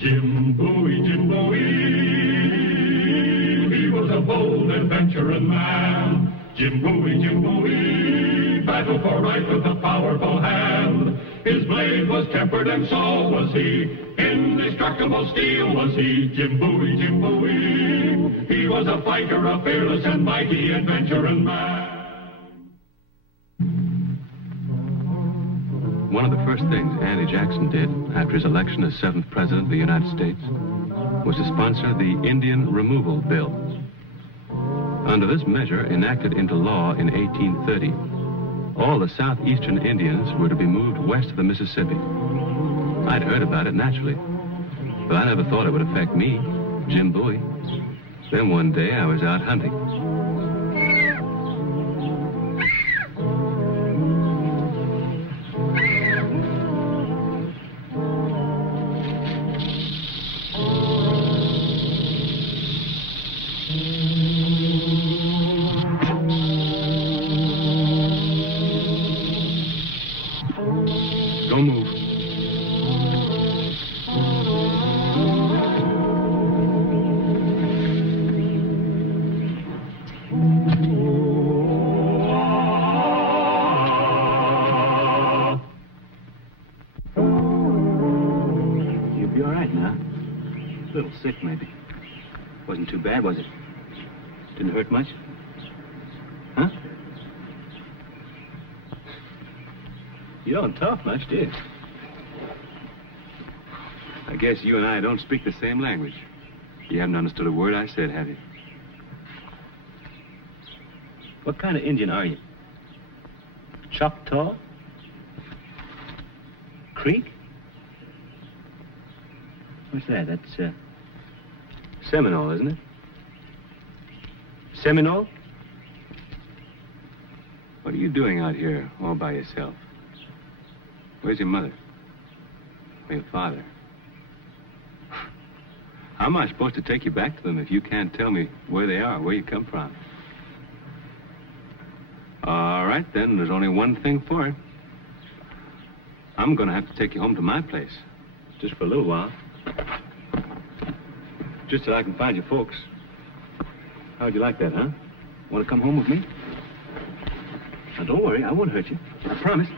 Jim Bowie, Jim Bowie, he was a bold adventuring man. Jim Bowie, battled for right with a powerful hand. His blade was tempered and so was he. Indestructible steel was he. Jim Bowie, he was a fighter, a fearless and mighty adventuring man. One of the first things Andy Jackson did after his election as 7th President of the United States was to sponsor the Indian Removal Bill. Under this measure, enacted into law in 1830, all the southeastern Indians were to be moved west of the Mississippi. I'd heard about it naturally, but I never thought it would affect me, Jim Bowie. Then one day I was out hunting. Don't move. You'll be all right now. A little sick, maybe. Wasn't too bad, was it? Didn't hurt much? Huh? You don't talk much, do you? I guess you and I don't speak the same language. You haven't understood a word I said, have you? What kind of Indian are you? Choctaw? Creek? What's that? That's, Seminole, isn't it? Seminole? What are you doing out here all by yourself? Where's your mother? Or your father? How am I supposed to take you back to them if you can't tell me where they are, where you come from? All right, then, there's only one thing for it. I'm gonna have to take you home to my place. Just for a little while. Just so I can find your folks. How'd you like that, huh? Want to come home with me? Now, don't worry, I won't hurt you. I promise.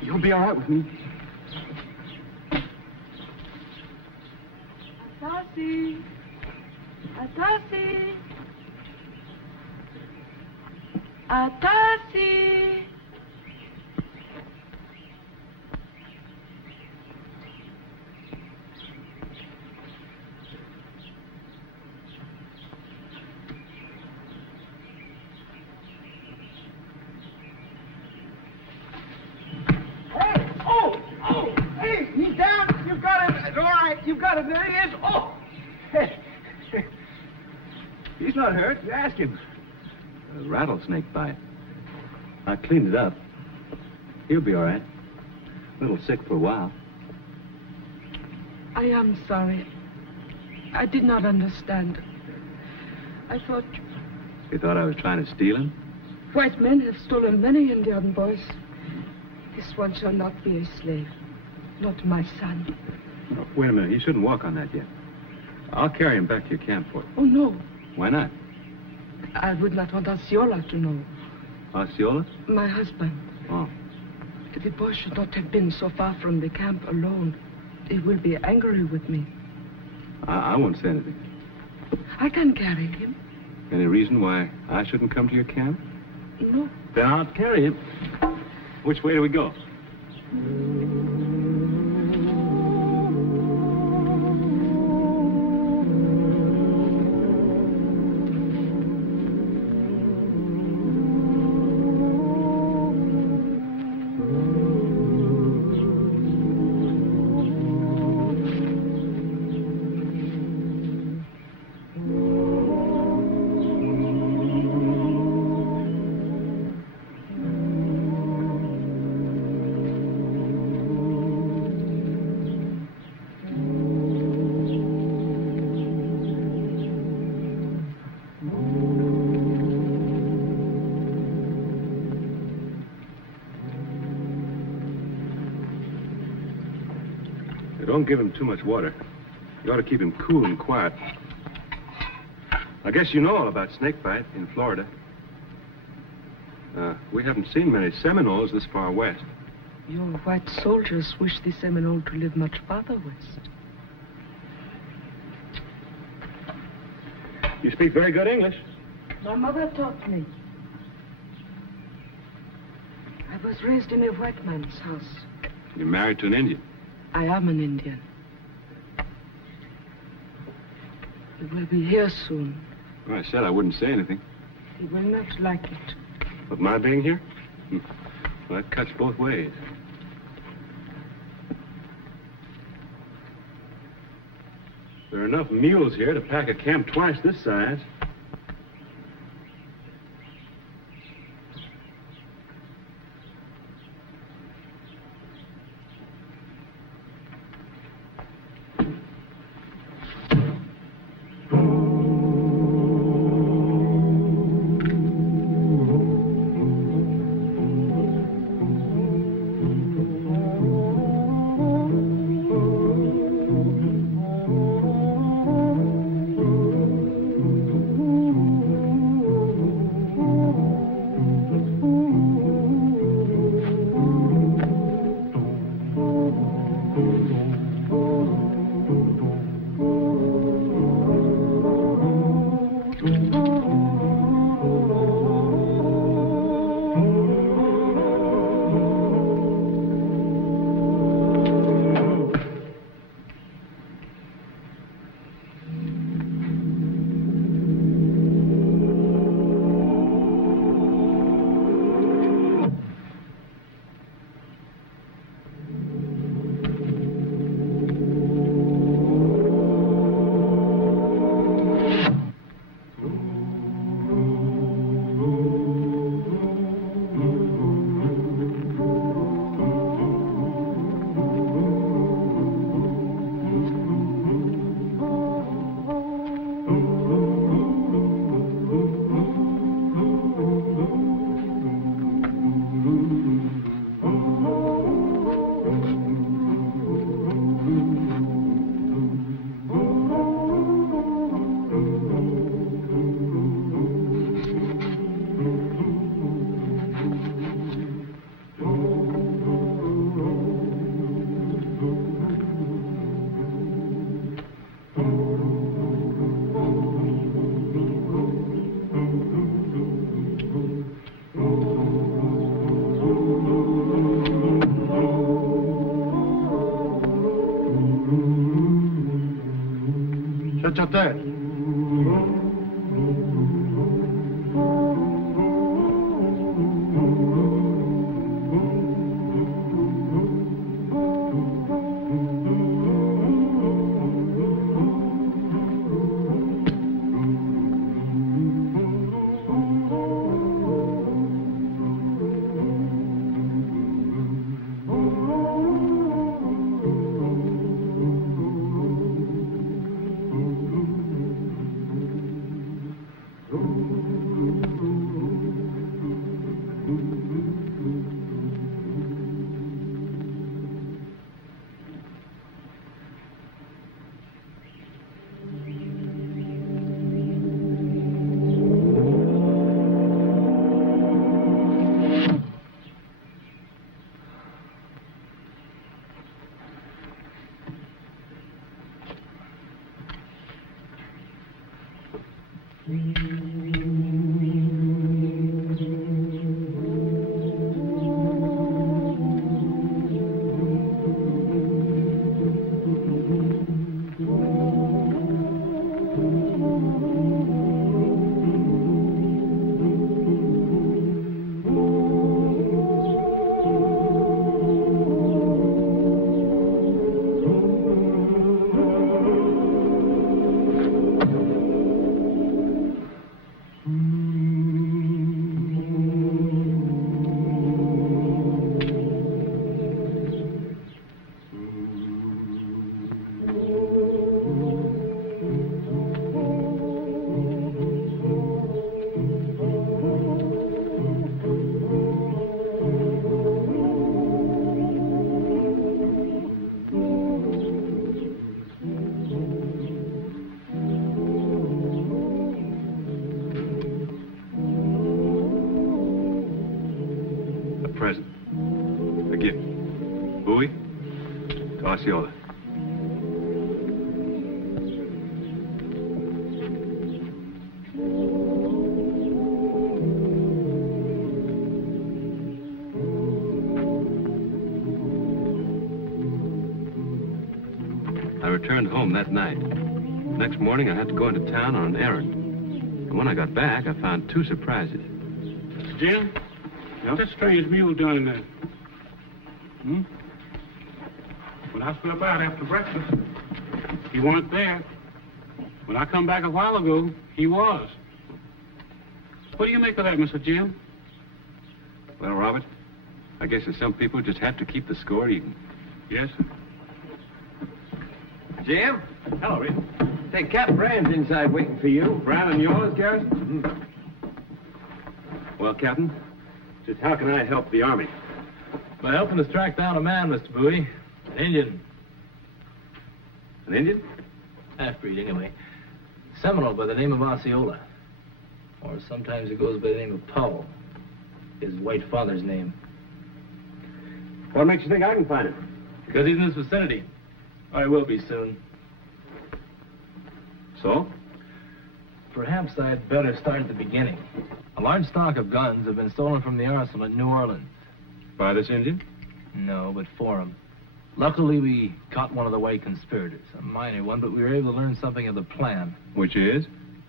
You'll be all right with me. Atasi. Atasi. Atasi. You've got it. There he is. Oh! He's not hurt. You ask him. A rattlesnake bite. I cleaned it up. He'll be all right. A little sick for a while. I am sorry. I did not understand. I thought... You thought I was trying to steal him? White men have stolen many Indian boys. This one shall not be a slave. Not my son. Oh, wait a minute. He shouldn't walk on that yet. I'll carry him back to your camp for you. Oh, no. Why not? I would not want Osceola to know. Osceola? My husband. Oh. The boy should not have been so far from the camp alone. He will be angry with me. I won't say anything. I can carry him. Any reason why I shouldn't come to your camp? No. Then I'll carry him. Which way do we go? You don't give him too much water. You ought to keep him cool and quiet. I guess you know all about snakebite in Florida. We haven't seen many Seminoles this far west. Your white soldiers wish the Seminole to live much farther west. You speak very good English. My mother taught me. I was raised in a white man's house. You're married to an Indian. I am an Indian. He will be here soon. Well, I said I wouldn't say anything. He will not like it. But my being here? Well, that cuts both ways. There are enough mules here to pack a camp twice this size. Échate. to Osceola. I returned home that night. Next morning, I had to go into town on an errand. And when I got back, I found two surprises. Jim? What's that strange mule doing there? When I slept out after breakfast, he weren't there. When I come back a while ago, he was. What do you make of that, Mr. Jim? Well, Robert, I guess that some people just have to keep the score even. Yes, sir. Jim? Hello, Reed. Say, Captain Brand's inside waiting for you. Brand and yours, Garrison? Well, Captain, just how can I help the Army? By helping us track down a man, Mr. Bowie. An Indian. An Indian? Half-breed, anyway. Seminole by the name of Osceola. Or sometimes he goes by the name of Powell. His white father's name. What makes you think I can find him? Because he's in this vicinity. Or he will be soon. So? Perhaps I'd better start at the beginning. A large stock of guns have been stolen from the arsenal in New Orleans. By this Indian? No, but for him. Luckily, we caught one of the white conspirators. A minor one, but we were able to learn something of the plan. Which is?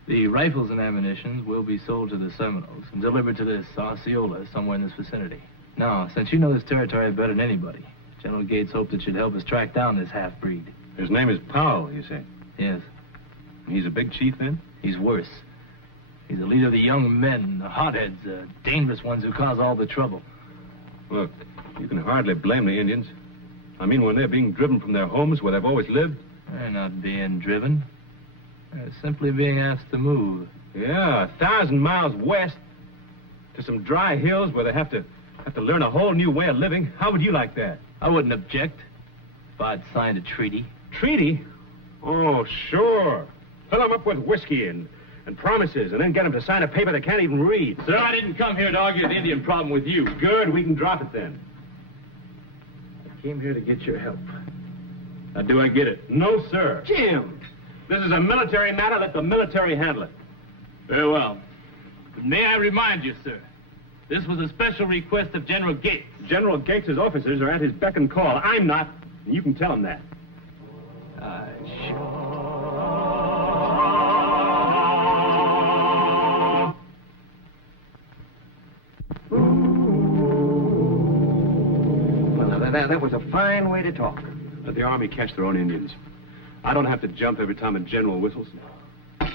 The rifles and ammunition will be sold to the Seminoles and delivered to this Osceola somewhere in this vicinity. Now, since you know this territory better than anybody, General Gates hoped it should help us track down this half-breed. His name is Powell, you say? Yes. He's a big chief, then? He's worse. He's the leader of the young men, the hotheads, the dangerous ones who cause all the trouble. Look, you can hardly blame the Indians. I mean, when they're being driven from their homes where they've always lived. They're not being driven. They're simply being asked to move. Yeah, 1,000 miles west to some dry hills where they have to learn a whole new way of living. How would you like that? I wouldn't object if I'd signed a treaty. Treaty? Oh, sure. Fill them up with whiskey and promises, and then get them to sign a paper they can't even read. Sir, I didn't come here to argue the Indian problem with you. Good, we can drop it then. I came here to get your help. Now, do I get it? No, sir. Jim! This is a military matter. Let the military handle it. Very well. But may I remind you, sir, this was a special request of General Gates. General Gates's officers are at his beck and call. I'm not, and you can tell him that. Sure. That was a fine way to talk. Let the Army catch their own Indians. I don't have to jump every time a general whistles. Oh,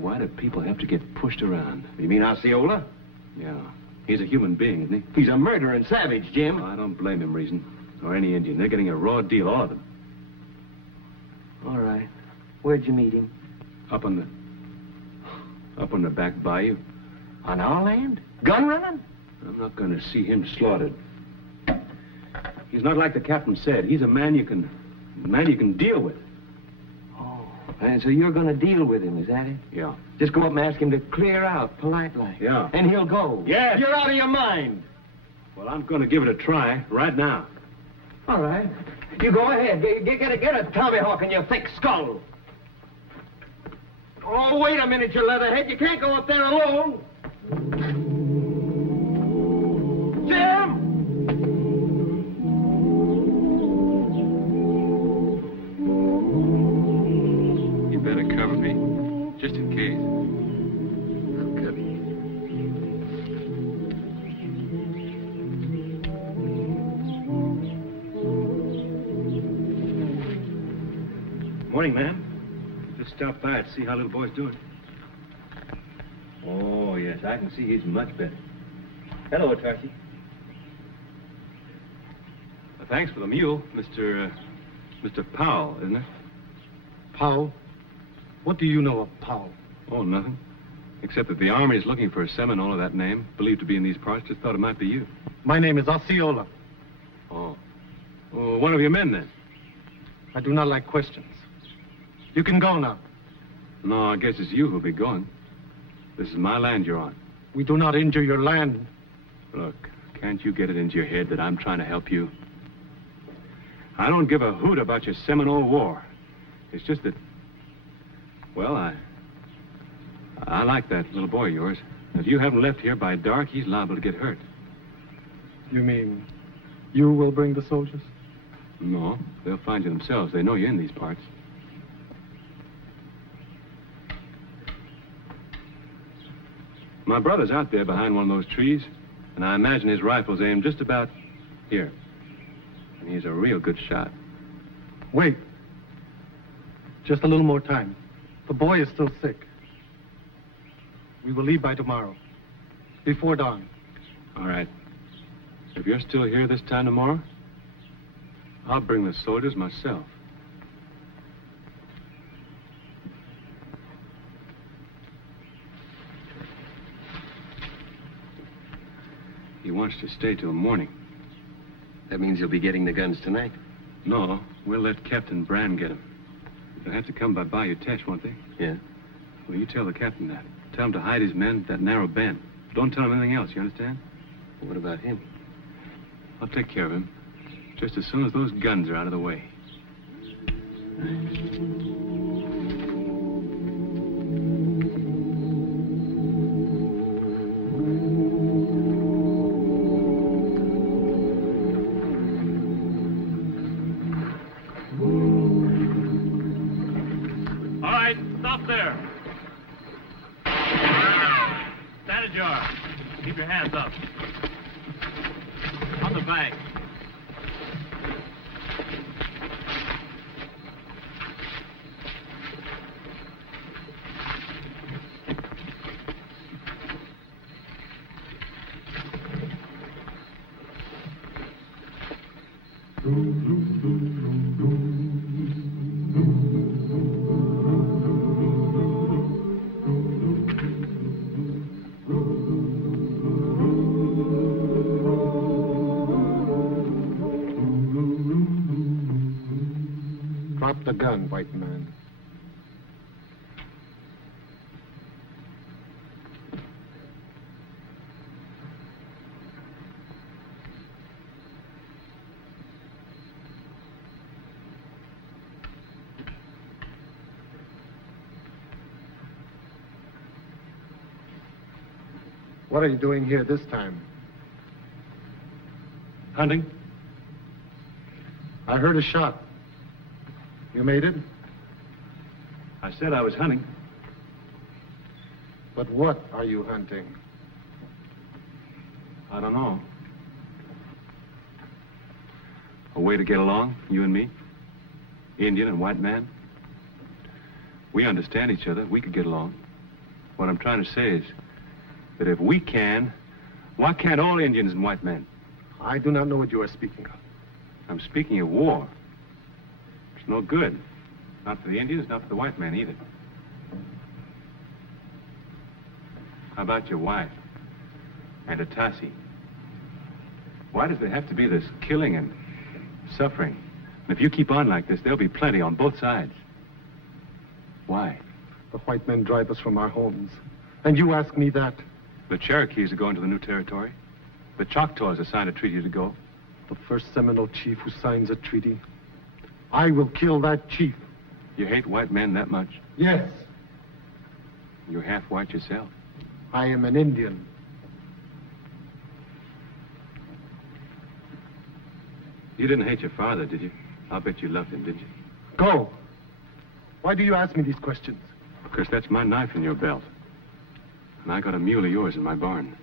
why do people have to get pushed around? You mean Osceola? Yeah. He's a human being, isn't he? He's a murdering savage, Jim. I don't blame him, Reason. Or any Indian. They're getting a raw deal, all of them. All right. Where'd you meet him? Up on the back bayou. On our land? Gun running? I'm not going to see him slaughtered. He's not like the captain said. He's a man you can deal with. Oh, and so you're going to deal with him, is that it? Yeah. Just go up and ask him to clear out, polite-like. Yeah. And he'll go. Yes. You're out of your mind. Well, I'm going to give it a try right now. All right. You go ahead. Get a tomahawk in your thick skull. Oh, wait a minute, you leatherhead. You can't go up there alone. Jim! You better cover me, just in case. I'll cover you. Morning, ma'am. Just stopped by to see how little boy's doing. Oh, yes, I can see he's much better. Hello, Tarsi. Thanks for the mule, Mr. Powell, isn't it? Powell? What do you know of Powell? Oh, nothing. Except that the Army is looking for a Seminole of that name, believed to be in these parts. Just thought it might be you. My name is Osceola. Oh. Well, one of your men, then? I do not like questions. You can go now. No, I guess it's you who'll be going. This is my land you're on. We do not injure your land. Look, can't you get it into your head that I'm trying to help you? I don't give a hoot about your Seminole War. It's just that, well, I like that little boy of yours. If you haven't left here by dark, he's liable to get hurt. You mean you will bring the soldiers? No, they'll find you themselves. They know you're in these parts. My brother's out there behind one of those trees, and I imagine his rifle's aimed just about here. And he's a real good shot. Wait. Just a little more time. The boy is still sick. We will leave by tomorrow, before dawn. All right. If you're still here this time tomorrow, I'll bring the soldiers myself. He wants to stay till morning. That means you'll be getting the guns tonight. No, we'll let Captain Brand get them. They'll have to come by Bayou Teche, won't they? Yeah. Well, you tell the captain that. Tell him to hide his men at that narrow bend. Don't tell him anything else, you understand? What about him? I'll take care of him. Just as soon as those guns are out of the way. All right, stop there. Stand ajar. Keep your hands up. On the bank. Drop the gun, white man. What are you doing here this time? Hunting? I heard a shot. You made it? I said I was hunting. But what are you hunting? I don't know. A way to get along, you and me? Indian and white man? We understand each other. We could get along. What I'm trying to say is that if we can, why can't all Indians and white men? I do not know what you are speaking of. I'm speaking of war. It's no good. Not for the Indians, not for the white man either. How about your wife? And Atassi? Why does there have to be this killing and suffering? And if you keep on like this, there'll be plenty on both sides. Why? The white men drive us from our homes. And you ask me that? The Cherokees are going to the new territory. The Choctaws have signed a treaty to go. The first Seminole chief who signs a treaty. I will kill that chief. You hate white men that much? Yes. You're half white yourself. I am an Indian. You didn't hate your father, did you? I'll bet you loved him, didn't you? Go. Why do you ask me these questions? Because that's my knife in your belt. And I got a mule of yours in my barn.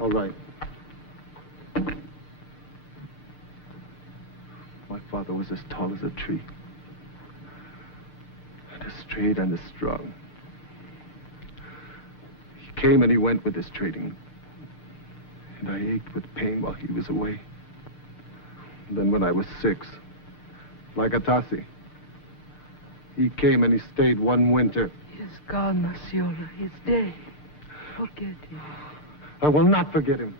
All right. My father was as tall as a tree. And as straight and as strong. He came and he went with his trading. And I ached with pain while he was away. And then when I was 6, like Atassi, he came and he stayed one winter. He is gone, Osceola. He's dead. Forget him. I will not forget him.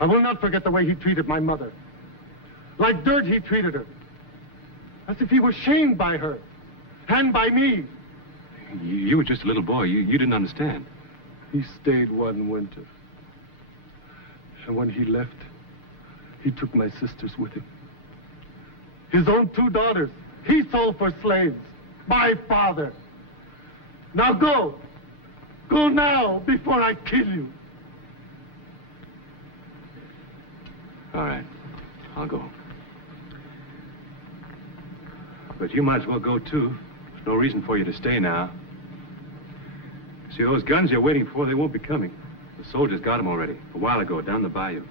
I will not forget the way he treated my mother. Like dirt he treated her. As if he was shamed by her. And by me. You were just a little boy. You didn't understand. He stayed one winter. And when he left, He took my sisters with him. His own 2 daughters, he sold for slaves. My father. Now go. Go now before I kill you. All right, I'll go. But you might as well go, too. There's no reason for you to stay now. See, those guns you're waiting for, they won't be coming. The soldiers got them already, a while ago, down the bayou.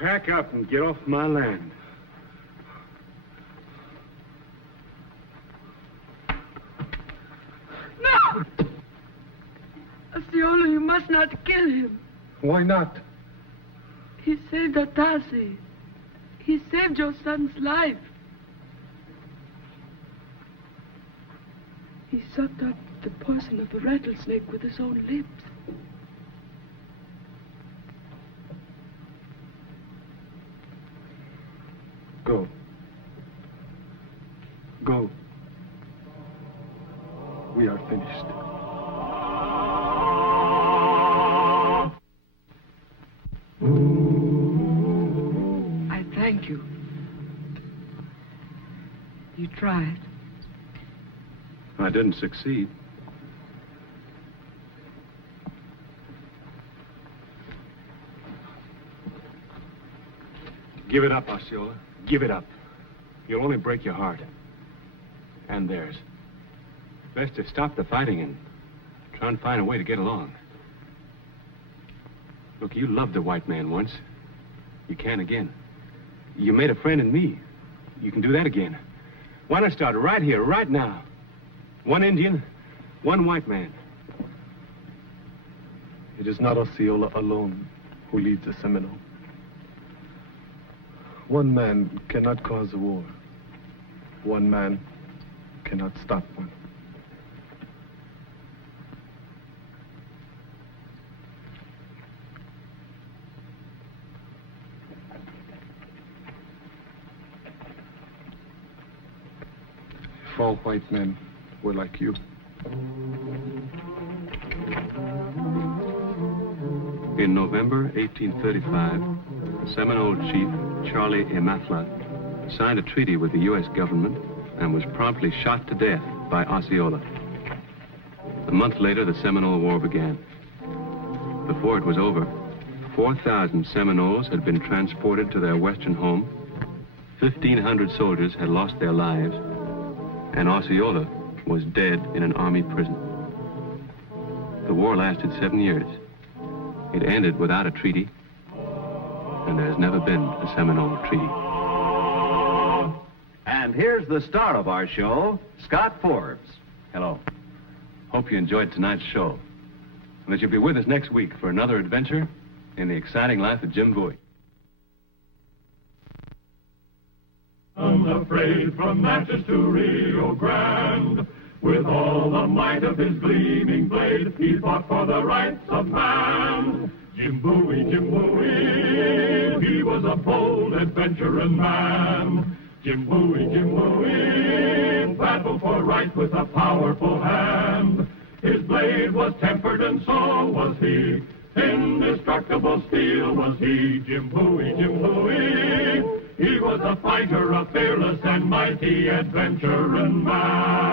Pack up and get off my land. No! Osceola, you must not kill him. Why not? He saved Atasi. He saved your son's life. He sucked up the poison of the rattlesnake with his own lips. Go. Go. We are finished. I thank you. You tried. I didn't succeed. Give it up, Osceola. Give it up. You'll only break your heart. And theirs. Best to stop the fighting and try and find a way to get along. Look, you loved the white man once. You can again. You made a friend in me. You can do that again. Why not start right here, right now? One Indian, one white man. It is not Osceola alone who leads the Seminole. One man cannot cause a war. One man cannot stop one. If all white men were like you. In November 1835, Seminole chief Charlie Emafla signed a treaty with the U.S. government and was promptly shot to death by Osceola. A month later, the Seminole War began. Before it was over, 4,000 Seminoles had been transported to their western home, 1,500 soldiers had lost their lives, and Osceola was dead in an army prison. The war lasted 7 years. It ended without a treaty, and there's never been a Seminole treaty. And here's the star of our show, Scott Forbes. Hello. Hope you enjoyed tonight's show, and that you'll be with us next week for another adventure in the exciting life of Jim Bowie. Unafraid from Natchez to Rio Grande, with all the might of his gleaming blade, he fought for the rights of man. Jim Bowie, he was a bold adventuring man. Jim Bowie, battled for right with a powerful hand. His blade was tempered and so was he. Indestructible steel was he. Jim Bowie, he was a fighter, a fearless and mighty adventurer man.